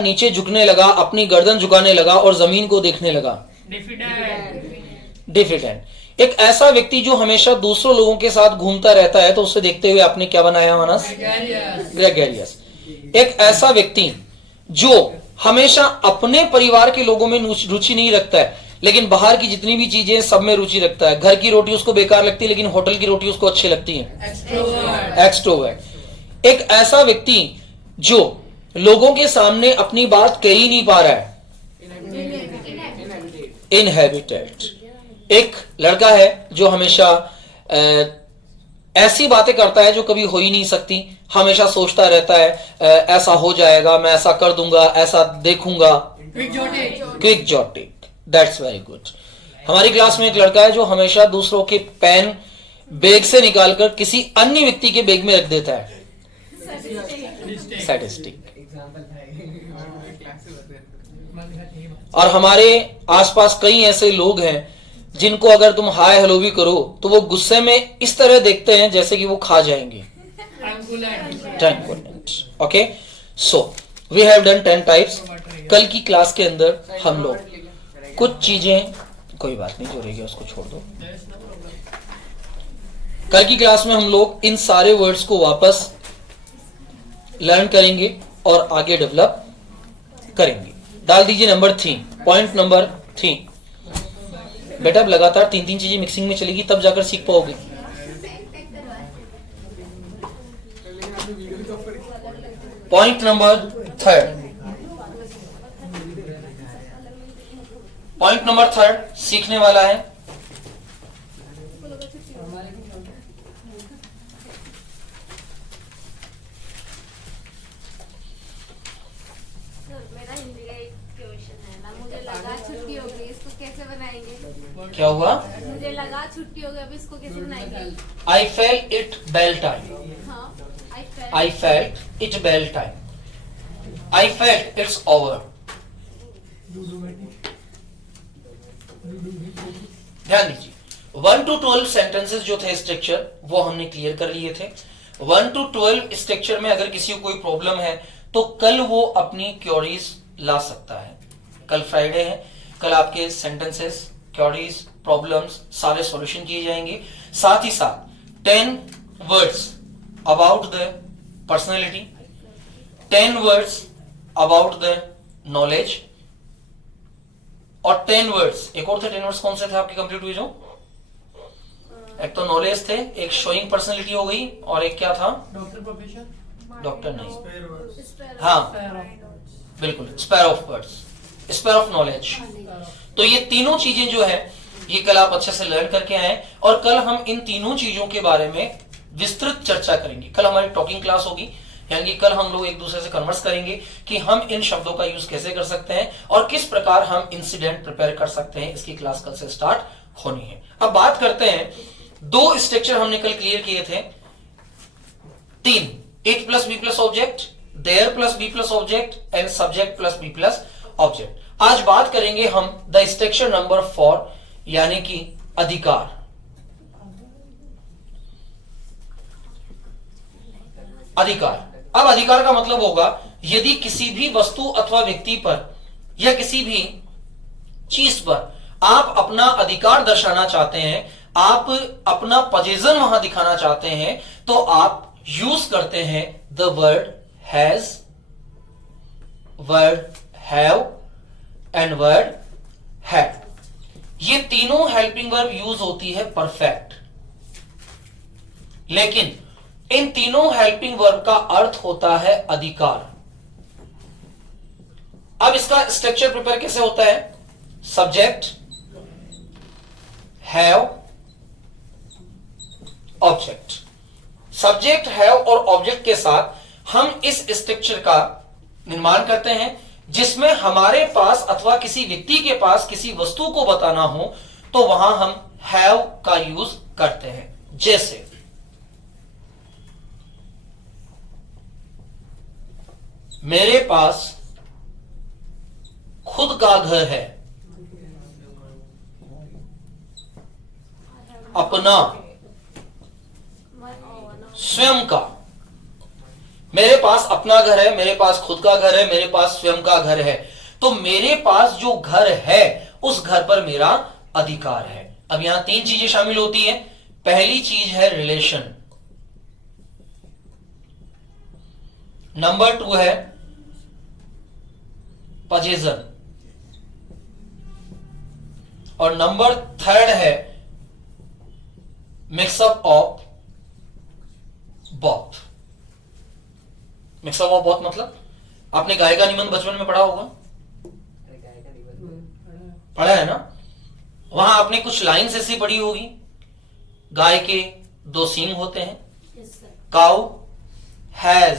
नीचे झुकने लगा, अपनी गर्दन झुकाने लगा और जमीन को देखने लगा। डिफिडेंट। एक ऐसा व्यक्ति जो हमेशा दूसरों लोगों के साथ घूमता रहता है, तो उसे देखते हुए आपने क्या बनाया मानस? ग्रेगेरियस। एक ऐसा व्यक्ति जो हमेशा अपने परिवार के लोगों में रुचि नहीं रखता है, लेकिन बाहर की जितनी भी चीजें सब में रुचि रखता है। घर की रोटी उसको बेकार लगती है, लेकिन होटल की रोटी उसको अच्छी लगती है। एक्सट्रोवर्ट। एक ऐसा व्यक्ति जो लोगों के सामने अपनी बात कह ही नहीं पा रहा है। इनहेबिटेड। एक लड़का है जो हमेशा ऐसी बातें करता है जो कभी हो ही नहीं सकती, हमेशा सोचता रहता है ऐसा हो जाएगा, मैं ऐसा कर दूंगा, ऐसा देखूंगा। क्विक जॉटिक। That's very good. हमारी क्लास में एक लड़का है जो हमेशा दूसरों के पेन बैग से निकालकर किसी अन्य व्यक्ति के बैग में रख देता है। सैडिस्टिक। और हमारे आसपास कई ऐसे लोग हैं जिनको अगर तुम हाय हेलो भी करो तो वो गुस्से में इस तरह देखते हैं जैसे कि वो खा जाएंगे। Okay, so we have done 10 types. कल की क्लास के अंदर हम लोग कुछ चीजें, कोई बात नहीं, जो रहेगी उसको छोड़ दो। कल की क्लास में हम लोग इन सारे वर्ड्स को वापस लर्न करेंगे और आगे डेवलप करेंगे। डाल दीजिए नंबर 3, पॉइंट नंबर 3। बेटा अब लगातार 3 चीजें मिक्सिंग में चलेगी तब जाकर सीख पाओगे। Point number 3। पॉइंट नंबर 3 सीखने वाला है क्या हुआ? मुझे लगा छुट्टी हो गई, अब इसको कैसे बनाएंगे? I felt it bell time. I felt it bell time. I felt it's over. ध्यान दीजिए, 1 to 12 सेंटेंसेस जो थे स्ट्रक्चर वो हमने क्लियर कर लिए थे। 1 to 12 स्ट्रक्चर में अगर किसी को कोई प्रॉब्लम है तो कल वो अपनी क्वेरीज ला सकता है। कल फ्राइडे है, कल आपके सेंटेंसेस, क्वेरीज, प्रॉब्लम्स सारे सॉल्यूशन किए जाएंगे। साथ ही साथ 10 words about the personality, 10 words about the knowledge और 10 वर्ड्स, एक और थे 10 वर्ड्स कौन से थे आपके कंप्लीट हुए जो? एक तो नॉलेज थे, एक शोइंग पर्सनैलिटी हो गई और एक क्या था? डॉक्टर प्रोफेशन, डॉक्टर नहीं, हाँ बिल्कुल, sphere of words, sphere of knowledge. तो ये तीनों चीजें जो है ये कल आप अच्छे से लर्न करके आए और कल हम इन तीनों चीजों के बारे में विस्तृत चर्चा करेंगे। कल हमारी टॉकिंग क्लास होगी, यानी कि कल हम लोग एक दूसरे से कन्वर्स करेंगे कि हम इन शब्दों का यूज कैसे कर सकते हैं और किस प्रकार हम इंसिडेंट प्रिपेयर कर सकते हैं। इसकी क्लास कल से स्टार्ट होनी है। अब बात करते हैं, 2 स्ट्रक्चर हमने कल क्लियर किए थे। 3, it plus be plus object, there plus be plus object and subject plus be plus object. आज बात करेंगे हम द स्ट्रक्चर नंबर 4 यानी कि अधिकार। अधिकार। अब अधिकार का मतलब होगा यदि किसी भी वस्तु अथवा व्यक्ति पर या किसी भी चीज पर आप अपना अधिकार दर्शाना चाहते हैं, आप अपना पोजीशन वहां दिखाना चाहते हैं, तो आप यूज करते हैं the word has, word have and word had. ये तीनों हेल्पिंग वर्ब यूज होती है परफेक्ट, लेकिन इन तीनों हेल्पिंग वर्ब का अर्थ होता है अधिकार। अब इसका स्ट्रक्चर प्रिपेयर कैसे होता है? Subject, have, object. Subject, have और ऑब्जेक्ट के साथ हम इस स्ट्रक्चर का निर्माण करते हैं जिसमें हमारे पास अथवा किसी व्यक्ति के पास किसी वस्तु को बताना हो तो वहां हम हैव का यूज करते हैं। जैसे मेरे पास खुद का घर है, अपना, स्वयं का। मेरे पास अपना घर है, मेरे पास खुद का घर है, मेरे पास स्वयं का घर है। तो मेरे पास जो घर है उस घर पर मेरा अधिकार है। अब यहां 3 चीजें शामिल होती है। पहली चीज है रिलेशन, नंबर 2 है possession, और नंबर 3 है mixup of both. Mixup of both मतलब आपने गाय का निबंध बचपन में पढ़ा होगा, पढ़ा है ना। वहां आपने कुछ लाइन्स ऐसी पढ़ी होगी, गाय के 2 सींग होते हैं, काउ हैज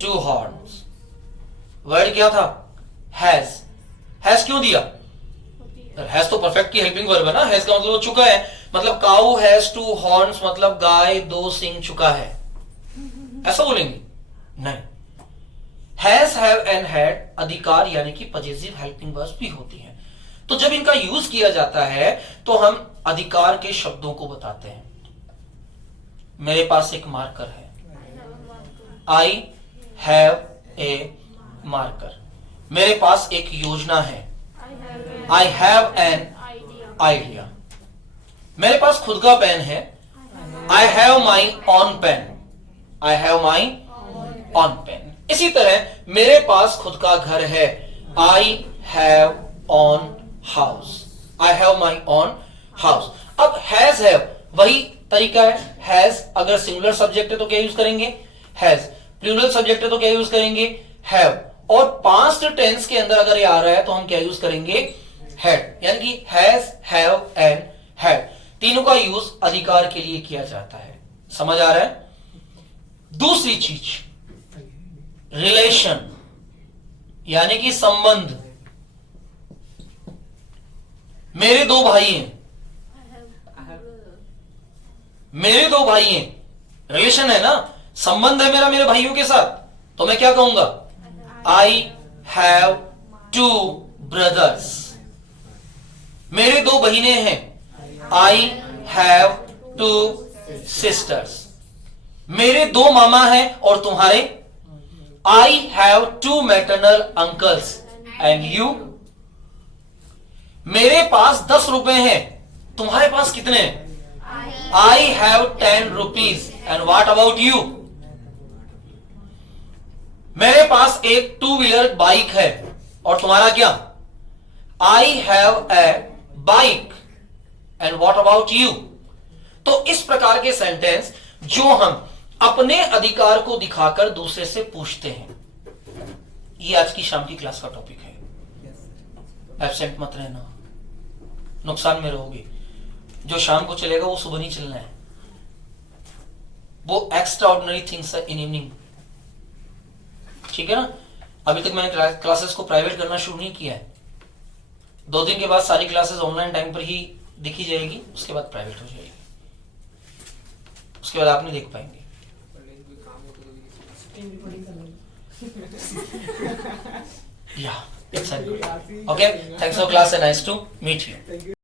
2 हॉर्न्स। वर्ड क्या था? हैज। हैज क्यों दिया? हैज तो परफेक्ट की हेल्पिंग वर्ब है ना। हैज का मतलब हो चुका है, मतलब काउ हैज 2 हॉर्न्स मतलब गाय 2 सींग चुका है, ऐसा बोलेंगे? नहीं। हैज, हैव एंड हैड अधिकार यानी कि पजेसिव हेल्पिंग वर्ब्स भी होती हैं। तो जब इनका यूज किया जाता है तो हम अधिकार के शब्दों को बताते हैं। मेरे पास एक मार्कर है, आई हैव ए मार्कर। मेरे पास एक योजना है, आई हैव एन आइडिया। मेरे पास खुद का पेन है, I have my own pen. I have my own pen. इसी तरह मेरे पास खुद का घर है, I have own house. I have my own house. अब हैज हैव वही तरीका है। हैज अगर सिंगुलर सब्जेक्ट है तो क्या यूज करेंगे? हैज। प्लूरल सब्जेक्ट है तो क्या यूज करेंगे? हैव। और पास्ट टेंस के अंदर अगर ये आ रहा है तो हम क्या यूज करेंगे? हैड। यानी कि हैज, हैव एंड हैड, तीनों का यूज अधिकार के लिए किया जाता है। समझ आ रहा है? दूसरी चीज रिलेशन यानी कि संबंध। मेरे 2 भाई हैं, मेरे 2 भाई हैं, रिलेशन है ना, संबंध है मेरा मेरे भाइयों के साथ। तो मैं क्या कहूंगा? आई हैव 2 ब्रदर्स। मेरे 2 बहिनें हैं, आई हैव 2 सिस्टर्स। मेरे 2 मामा हैं और तुम्हारे? I have 2 maternal uncles and you. मेरे पास 10 रुपए हैं, तुम्हारे पास कितने हैं? I have 10 rupees and what about you? मेरे पास एक 2 व्हीलर बाइक है और तुम्हारा क्या? I have a bike and what about you? तो इस प्रकार के सेंटेंस जो हम अपने अधिकार को दिखाकर दूसरे से पूछते हैं, ये आज की शाम की क्लास का टॉपिक है। एब्सेंट मत रहना, नुकसान में रहोगे। जो शाम को चलेगा वो सुबह नहीं चलना है, वो extra ordinary things in evening. ठीक है ना? अभी तक मैंने क्लासेस को प्राइवेट करना शुरू नहीं किया है। 2 दिन के बाद सारी क्लासेस ऑनलाइन टाइम पर ही दिखी जाएगी, उसके बाद प्राइवेट हो जाएगी, उसके बाद आप नहीं देख पाएंगे। Yeah, it's good. Okay, thanks for class and nice to meet you.